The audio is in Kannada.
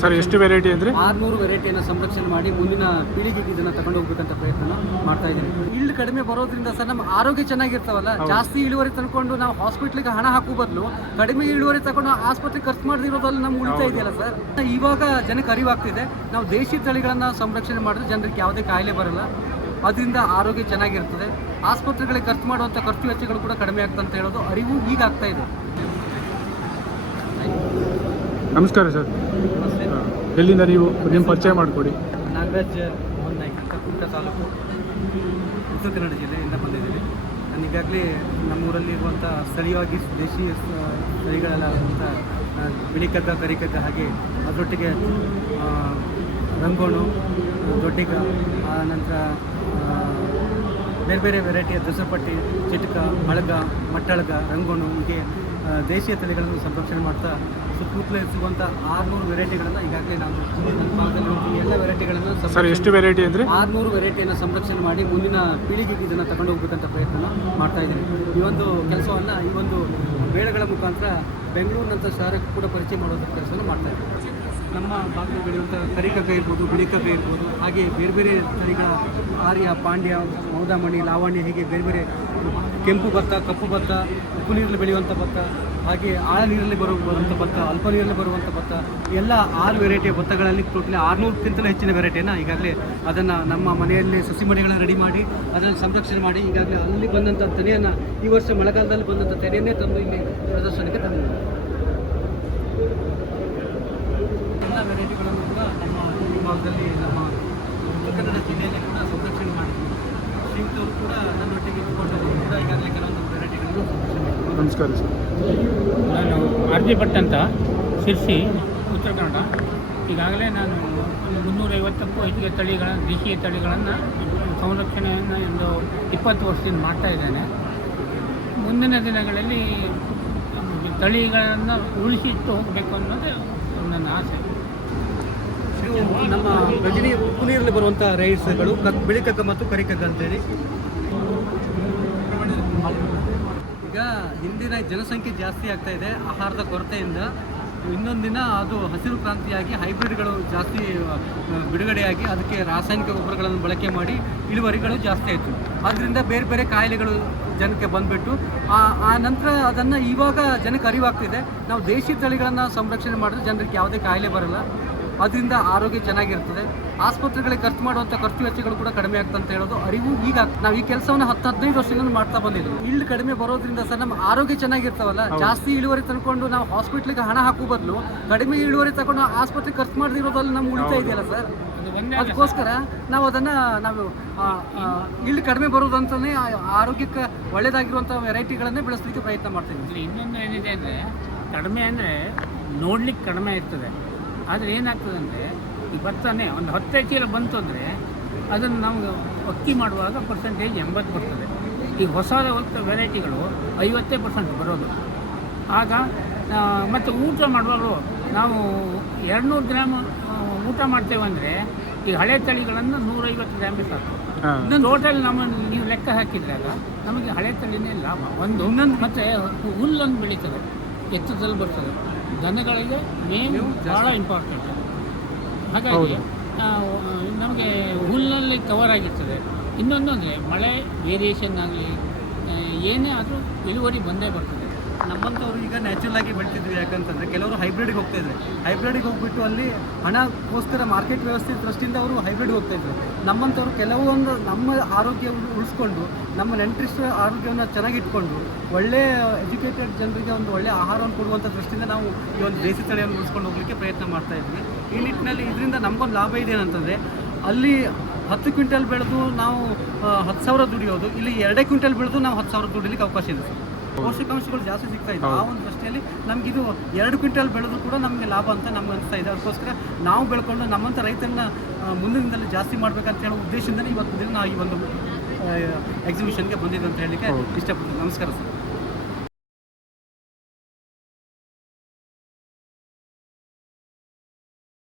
ಸರ್ ಎಷ್ಟು ವೆರೈಟಿ ಅಂದರೆ? ಆರ್ನೂರು ವೆರೈಟಿಯನ್ನು ಸಂರಕ್ಷಣೆ ಮಾಡಿ ಮುಂದಿನ ಪೀಳಿಗೆಗೆ ಇದನ್ನ ತಗೊಂಡು ಹೋಗ್ಬೇಕಂತ ಪ್ರಯತ್ನ ಮಾಡ್ತಾ ಇದ್ದೀನಿ. ಇಲ್ಡ್ ಕಡಿಮೆ ಬರೋದ್ರಿಂದ ಸರ್ ನಮ್ಮ ಆರೋಗ್ಯ ಚೆನ್ನಾಗಿರ್ತಾವಲ್ಲ? ಜಾಸ್ತಿ ಇಳುವರಿ ತಂದ್ಕೊಂಡು ನಾವು ಹಾಸ್ಪಿಟ್ಲಿಗೆ ಹಣ ಹಾಕೋ ಬದಲು ಕಡಿಮೆ ಇಳುವರಿ ತಗೊಂಡು ಆಸ್ಪತ್ರೆ ಖರ್ಚು ಮಾಡದಿರೋದ್ರಲ್ಲಿ ನಮ್ಗೆ ಉಳಿತಾ ಇದೆಯಲ್ಲ ಸರ್? ಇವಾಗ ಜನಕ್ಕೆ ಅರಿವಾಗ್ತಿದೆ. ನಾವು ದೇಶಿ ತಳಿಗಳನ್ನು ಸಂರಕ್ಷಣೆ ಮಾಡಿದ್ರೆ ಜನರಿಗೆ ಯಾವುದೇ ಕಾಯಿಲೆ ಬರಲ್ಲ. ಅದರಿಂದ ಆರೋಗ್ಯ ಚೆನ್ನಾಗಿರ್ತದೆ. ಆಸ್ಪತ್ರೆಗಳಿಗೆ ಖರ್ಚು ಮಾಡುವಂಥ ಖರ್ಚು ವೆಚ್ಚಗಳು ಕೂಡ ಕಡಿಮೆ ಆಗ್ತಂತ ಅಂತ ಹೇಳೋದು ಅರಿವು ಈಗ ಆಗ್ತಾ ಇದೆ. ನಮಸ್ಕಾರ ಸರ್. ಎಲ್ಲಿಂದ ನೀವು ನಿಮ್ಮ ಪರಿಚಯ ಮಾಡಿಕೊಡಿ. ನಾಗರಾಜ್ ಮೋಹನ್ ನಾಯ್ಕ ತಾಲೂಕು. ಉತ್ತರ ಕನ್ನಡ ಜಿಲ್ಲೆಯಿಂದ ಬಂದಿದ್ದೀವಿ. ನಾನು ಈಗಾಗಲೇ ನಮ್ಮೂರಲ್ಲಿ ಇರುವಂಥ ಸ್ಥಳೀಯವಾಗಿ ದೇಶಿ ಸ- ತಳಿಗಳೆಲ್ಲ ಅಂತ ಬಿಳಿ ಕಗ್ಗ ಕರಿಕಗ್ಗ ಹಾಗೆ ಅದರೊಟ್ಟಿಗೆ ರಂಗೋಣು ದೊಡ್ಡಿಗ, ಆ ನಂತರ ಬೇರೆ ಬೇರೆ ವೆರೈಟಿಯ ದಸರಪಟ್ಟಿ, ಚಿಟಕ ಬಳಗ ಮಟ್ಟಳಗ, ರಂಗೋಣು ಹೀಗೆ ದೇಶೀಯ ತಳಿಗಳನ್ನು ಸಂರಕ್ಷಣೆ ಮಾಡ್ತಾ ಸುತ್ತಮುತ್ತಲೇ ಸಿಗುವಂಥ ಆರುನೂರು ವೆರೈಟಿಗಳನ್ನು ಈಗಾಗಲೇ ನಾವು ಎಲ್ಲ ವೆರೈಟಿಗಳನ್ನು ಸರ್ ಎಷ್ಟು ವೆರೈಟಿ ಅಂದರೆ? ಆರುನೂರು ವೆರೈಟಿಯನ್ನು ಸಂರಕ್ಷಣೆ ಮಾಡಿ ಮುಂದಿನ ಪೀಳಿಗೆಗೆ ಇದನ್ನು ತಗೊಂಡು ಹೋಗ್ಬೇಕಂತ ಪ್ರಯತ್ನ ಮಾಡ್ತಾ ಇದ್ದೀನಿ. ಈ ಒಂದು ಕೆಲಸವನ್ನು ಈ ಒಂದು ಮೇಳಗಳ ಮುಖಾಂತರ ಬೆಂಗಳೂರಿನಂಥ ಶಹರಕ್ಕೆ ಕೂಡ ಪರಿಚಯ ಮಾಡೋದ್ರ ಕೆಲಸವನ್ನು ಮಾಡ್ತಾ ಇದ್ದೀನಿ ನಮ್ಮ ಭಾಗದಲ್ಲಿ ಬೆಳೆಯುವಂಥ ಕರಿಕಕ ಇರ್ಬೋದು ಬಿಳಿಕಕ ಇರ್ಬೋದು, ಹಾಗೆ ಬೇರೆ ಬೇರೆ ತಳಿಗಳ ಆರ್ಯ, ಪಾಂಡ್ಯ, ಮೌದಾಮಣಿ, ಲಾವಣ್ಯ ಹೀಗೆ ಬೇರೆ ಬೇರೆ ಕೆಂಪು ಭತ್ತ, ಕಪ್ಪು ಭತ್ತ, ಉಪ್ಪು ನೀರಲ್ಲಿ ಬೆಳೆಯುವಂಥ ಭತ್ತ, ಹಾಗೆ ಆಳ ನೀರಲ್ಲಿ ಬರುವ ಬರುವಂಥ ಭತ್ತ, ಅಲ್ಪ ನೀರಲ್ಲಿ ಬರುವಂಥ ಭತ್ತ, ಎಲ್ಲ ಆರು ವೆರೈಟಿಯ ಭತ್ತಗಳಲ್ಲಿ ಟೋಟಲಿ ಆರುನೂರಕ್ಕಿಂತಲೂ ಹೆಚ್ಚಿನ ವೆರೈಟಿಯನ್ನು ಈಗಾಗಲೇ ಅದನ್ನು ನಮ್ಮ ಮನೆಯಲ್ಲಿ ಸಸಿ ಮಡಿಗಳನ್ನು ರೆಡಿ ಮಾಡಿ ಅದನ್ನು ಸಂರಕ್ಷಣೆ ಮಾಡಿ, ಈಗಾಗಲೇ ಅಲ್ಲಿ ಬಂದಂಥ ತೆನೆಯನ್ನು ಈ ವರ್ಷ ಮಳೆಗಾಲದಲ್ಲಿ ಬಂದಂಥ ತೆನೆಯನ್ನೇ ತಂದು ಇಲ್ಲಿ ಪ್ರದರ್ಶನಕ್ಕೆ ತಂದಿದ್ದೀವಿ ಎಲ್ಲ ವೆರೈಟಿಗಳನ್ನು ಕೂಡ ನಮ್ಮ ವಿಭಾಗದಲ್ಲಿ ಭಾಗದಲ್ಲಿ ನಮ್ಮ ಉತ್ತರ ಕನ್ನಡ ಜಿಲ್ಲೆಯಲ್ಲಿ ಕೂಡ ಸಂರಕ್ಷಣೆ ಮಾಡಿದ್ದೀವಿ ಶ್ರೀಯುತರು ಕೂಡ ನನ್ನೊಟ್ಟಿಗೆ ಇಟ್ಕೊಂಡು ಅವರು ಕೂಡ ಈಗಾಗಲೇ ಕೆಲವೊಂದು ವೆರೈಟಿಗಳನ್ನು ಸಂರಕ್ಷಣೆ ನಮಸ್ಕಾರ ಸರ್. ನಾನು ಆರ್ ಜಿ ಭಟ್ ಅಂತ ಶಿರ್ಸಿ ಉತ್ತರ ಕನ್ನಡ. ಈಗಾಗಲೇ ನಾನು ಒಂದು ಮುನ್ನೂರೈವತ್ತಕ್ಕೂ ಹೆಚ್ಚಿಗೆ ತಳಿಗಳ ದೇಶೀಯ ತಳಿಗಳನ್ನು ಸಂರಕ್ಷಣೆಯನ್ನು ಒಂದು ಇಪ್ಪತ್ತು ವರ್ಷದಿಂದ ಮಾಡ್ತಾ ಇದ್ದೇನೆ. ಮುಂದಿನ ದಿನಗಳಲ್ಲಿ ತಳಿಗಳನ್ನು ಉಳಿಸಿಟ್ಟು ಹೋಗಬೇಕು ಅನ್ನೋದೇ ರಜನಿ ಉಪ್ಪು ನೀರಲ್ಲಿ ಬರುವಂಥ ರೈಸ್ಗಳು ಕಗ್ ಬಿಳಿ ಕಗ್ಗ ಮತ್ತು ಕರಿಕಗ್ಗ ಅಂತೇಳಿ. ಈಗ ಹಿಂದಿನ ಜನಸಂಖ್ಯೆ ಜಾಸ್ತಿ ಆಗ್ತಾ ಇದೆ, ಆಹಾರದ ಕೊರತೆಯಿಂದ. ಇನ್ನೊಂದು ದಿನ ಅದು ಹಸಿರು ಕ್ರಾಂತಿಯಾಗಿ, ಹೈಬ್ರಿಡ್ಗಳು ಜಾಸ್ತಿ ಬಿಡುಗಡೆಯಾಗಿ ಅದಕ್ಕೆ ರಾಸಾಯನಿಕ ಗೊಬ್ಬರಗಳನ್ನು ಬಳಕೆ ಮಾಡಿ ಇಳುವರಿಗಳು ಜಾಸ್ತಿ ಆಯಿತು. ಆದ್ದರಿಂದ ಬೇರೆ ಬೇರೆ ಕಾಯಿಲೆಗಳು ಜನಕ್ಕೆ ಬಂದುಬಿಟ್ಟು ಆ ನಂತರ ಅದನ್ನು ಇವಾಗ ಜನಕ್ಕೆ ಅರಿವಾಗ್ತಿದೆ. ನಾವು ದೇಶಿ ತಳಿಗಳನ್ನು ಸಂರಕ್ಷಣೆ ಮಾಡಿದ್ರೆ ಜನರಿಗೆ ಯಾವುದೇ ಕಾಯಿಲೆ ಬರಲ್ಲ. ಅದರಿಂದ ಆರೋಗ್ಯ ಚೆನ್ನಾಗಿರ್ತದೆ. ಆಸ್ಪತ್ರೆಗಳಿಗೆ ಖರ್ಚು ಮಾಡುವಂಥ ಖರ್ಚು ವೆಚ್ಚಗಳು ಕೂಡ ಕಡಿಮೆ ಆಗ್ತದೆ ಅಂತ ಹೇಳೋದು ಅರಿವು. ಈಗ ನಾವು ಈ ಕೆಲಸವನ್ನು ಹತ್ತು ಹದಿನೈದು ವರ್ಷದಿಂದ ಮಾಡ್ತಾ ಬಂದಿದ್ದೀವಿ ಇಲ್ಲಿ ಕಡಿಮೆ ಬರೋದ್ರಿಂದ ಸರ್ ನಮ್ಮ ಆರೋಗ್ಯ ಚೆನ್ನಾಗಿರ್ತಾವಲ್ಲ? ಜಾಸ್ತಿ ಇಳುವರಿ ತಂದ್ಕೊಂಡು ನಾವು ಹಾಸ್ಪಿಟ್ಲಿಗೆ ಹಣ ಹಾಕೋ ಬದಲು ಕಡಿಮೆ ಇಳುವರಿ ತಗೊಂಡು ಆಸ್ಪತ್ರೆಗೆ ಖರ್ಚು ಮಾಡದಿರೋದ್ರಲ್ಲಿ ನಮ್ಗೆ ಉಳಿತಾ ಇದೆಯಲ್ಲ ಸರ್? ಅದಕ್ಕೋಸ್ಕರ ನಾವು ಅದನ್ನು ನಾವು ಇಲ್ಲಿ ಕಡಿಮೆ ಬರೋದಂತಲೇ ಆರೋಗ್ಯಕ್ಕೆ ಒಳ್ಳೆಯದಾಗಿರುವಂಥ ವೆರೈಟಿಗಳನ್ನೇ ಬೆಳೆಸಲಿಕ್ಕೆ ಪ್ರಯತ್ನ ಮಾಡ್ತೀವಿ ಇನ್ನೊಂದು ಏನಿದೆ ಅಂದರೆ ಕಡಿಮೆ ಅಂದರೆ ನೋಡ್ಲಿಕ್ಕೆ ಕಡಿಮೆ ಇರ್ತದೆ. ಆದರೆ ಏನಾಗ್ತದೆ ಅಂದರೆ ಈ ಭತ್ತನೇ ಒಂದು ಹತ್ತೇ ಚೀಲ ಬಂತು ಅಂದರೆ ಅದನ್ನು ನಾವು ಅಕ್ಕಿ ಮಾಡುವಾಗ ಪರ್ಸೆಂಟೇಜ್ ಎಂಬತ್ತು ಬರ್ತದೆ. ಈ ಹೊಸ ಹೊಸ ವೆರೈಟಿಗಳು ಐವತ್ತೇ ಪರ್ಸೆಂಟ್ ಬರೋದು. ಆಗ ಮತ್ತು ಊಟ ಮಾಡುವಾಗ ನಾವು ಎರಡುನೂರು ಗ್ರಾಮ್ ಊಟ ಮಾಡ್ತೇವೆ ಅಂದರೆ ಈ ಹಳೆ ತಳಿಗಳನ್ನು ನೂರೈವತ್ತು ಗ್ರಾಮೇ ಸಾಕು. ಇನ್ನೊಂದು ಟೋಟಲ್ ನಮ್ಮ ನೀವು ಲೆಕ್ಕ ಹಾಕಿದ್ರಾಗ ನಮಗೆ ಹಳೆ ತಳಿನೇ ಲಾಭ. ಒಂದು ಇನ್ನೊಂದು ಮತ್ತು ಹುಲ್ಲೊಂದು ಬೆಳೀತದೆ. ಎತ್ತದಲ್ಲಿ ಬರ್ತದೆ. ದನಗಳಿಗೆ ಮೇವು ಭಾಳ ಇಂಪಾರ್ಟೆಂಟ್ ಹಾಗಾಗಿ. ನಮಗೆ ಹುಲ್ಲಿನಲ್ಲಿ ಕವರ್ ಆಗಿರ್ತದೆ. ಇನ್ನೊಂದು ಅಂದರೆ ಮಳೆ ವೇರಿಯೇಷನ್ ಆಗಲಿ ಏನೇ ಆದರೂ ಇಳುವರಿ ಬಂದೇ ಬರ್ತದೆ. ನಮ್ಮಂಥವ್ರು ಈಗ ನ್ಯಾಚುರಲ್ ಆಗಿ ಬೆಳ್ತಿದ್ವಿ ಯಾಕಂತಂದ್ರೆ ಕೆಲವರು ಹೈಬ್ರಿಡ್ಗೆ ಹೋಗ್ತಾ ಇದ್ದಾರೆ ಹೈಬ್ರಿಡ್ಗೆ ಹೋಗ್ಬಿಟ್ಟು ಅಲ್ಲಿ ಹಣಕ್ಕೋಸ್ಕರ ಮಾರ್ಕೆಟ್ ವ್ಯವಸ್ಥೆ ದೃಷ್ಟಿಯಿಂದ ಅವರು ಹೈಬ್ರಿಡ್ ಹೋಗ್ತಾ ಇದ್ರು. ನಮ್ಮಂಥವ್ರು ಕೆಲವೊಂದು ನಮ್ಮ ಆರೋಗ್ಯವನ್ನು ಉಳ್- ಉಳಿಸ್ಕೊಂಡು, ನಮ್ಮ ನೆಂಟ್ರಿಸ್ಟ್ ಆರೋಗ್ಯವನ್ನು ಚೆನ್ನಾಗಿ ಇಟ್ಕೊಂಡು, ಒಳ್ಳೆ ಎಜುಕೇಟೆಡ್ ಜನರಿಗೆ ಒಂದು ಒಳ್ಳೆ ಆಹಾರವನ್ನು ಕೊಡುವಂಥ ದೃಷ್ಟಿಯಿಂದ ನಾವು ಈ ಒಂದು ದೇಸಿ ತಳಿಯನ್ನು ಉಳಿಸ್ಕೊಂಡು ಹೋಗ್ಲಿಕ್ಕೆ ಪ್ರಯತ್ನ ಮಾಡ್ತಾ ಇದ್ವಿ. ಈ ನಿಟ್ಟಿನಲ್ಲಿ ಇದರಿಂದ ನಮಗೊಂದು ಲಾಭ ಇದೆ ಏನಂತಂದರೆ, ಅಲ್ಲಿ ಹತ್ತು ಕ್ವಿಂಟಲ್ ಬೆಳೆದು ನಾವು ಹತ್ತು ಸಾವಿರ ದುಡಿಯೋದು, ಇಲ್ಲಿ ಎರಡೇ ಕ್ವಿಂಟಲ್ ಬೆಳೆದು ನಾವು ಹತ್ತು ಸಾವಿರ ದುಡಿಲಿಕ್ಕೆ ಅವಕಾಶ ಇದೆ ಪೋಷಕಾಂಶಗಳು ಜಾಸ್ತಿ ಸಿಗ್ತಾ ಇದೆ. ಆ ಒಂದು ದೃಷ್ಟಿಯಲ್ಲಿ ನಮ್ಗೆ ಇದು ಎರಡು ಕ್ವಿಂಟಲ್ ಬೆಳೆದ್ರು ಕೂಡ ನಮಗೆ ಲಾಭ ಅಂತ ನಮ್ಗೆ ಅನಿಸ್ತಾ ಇದೆ. ಅದಕ್ಕೋಸ್ಕರ ನಾವು ಬೆಳ್ಕೊಂಡು ನಮ್ಮಂಥ ರೈತರನ್ನ ಮುಂದಿನದಲ್ಲಿ ಮುಂದಿನ ದಿನದಲ್ಲಿ ಜಾಸ್ತಿ ಮಾಡ್ಬೇಕಂತ ಹೇಳೋ ಉದ್ದೇಶದಿಂದಲೇ ಇವತ್ತು ದಿನ ಈ ಒಂದು ಎಕ್ಸಿಬಿಷನ್ಗೆ ಬಂದಿದೆ ಅಂತ ಹೇಳಲಿಕ್ಕೆ ಇಷ್ಟಪಡ್ತೀನಿ. ನಮಸ್ಕಾರ ಸರ್.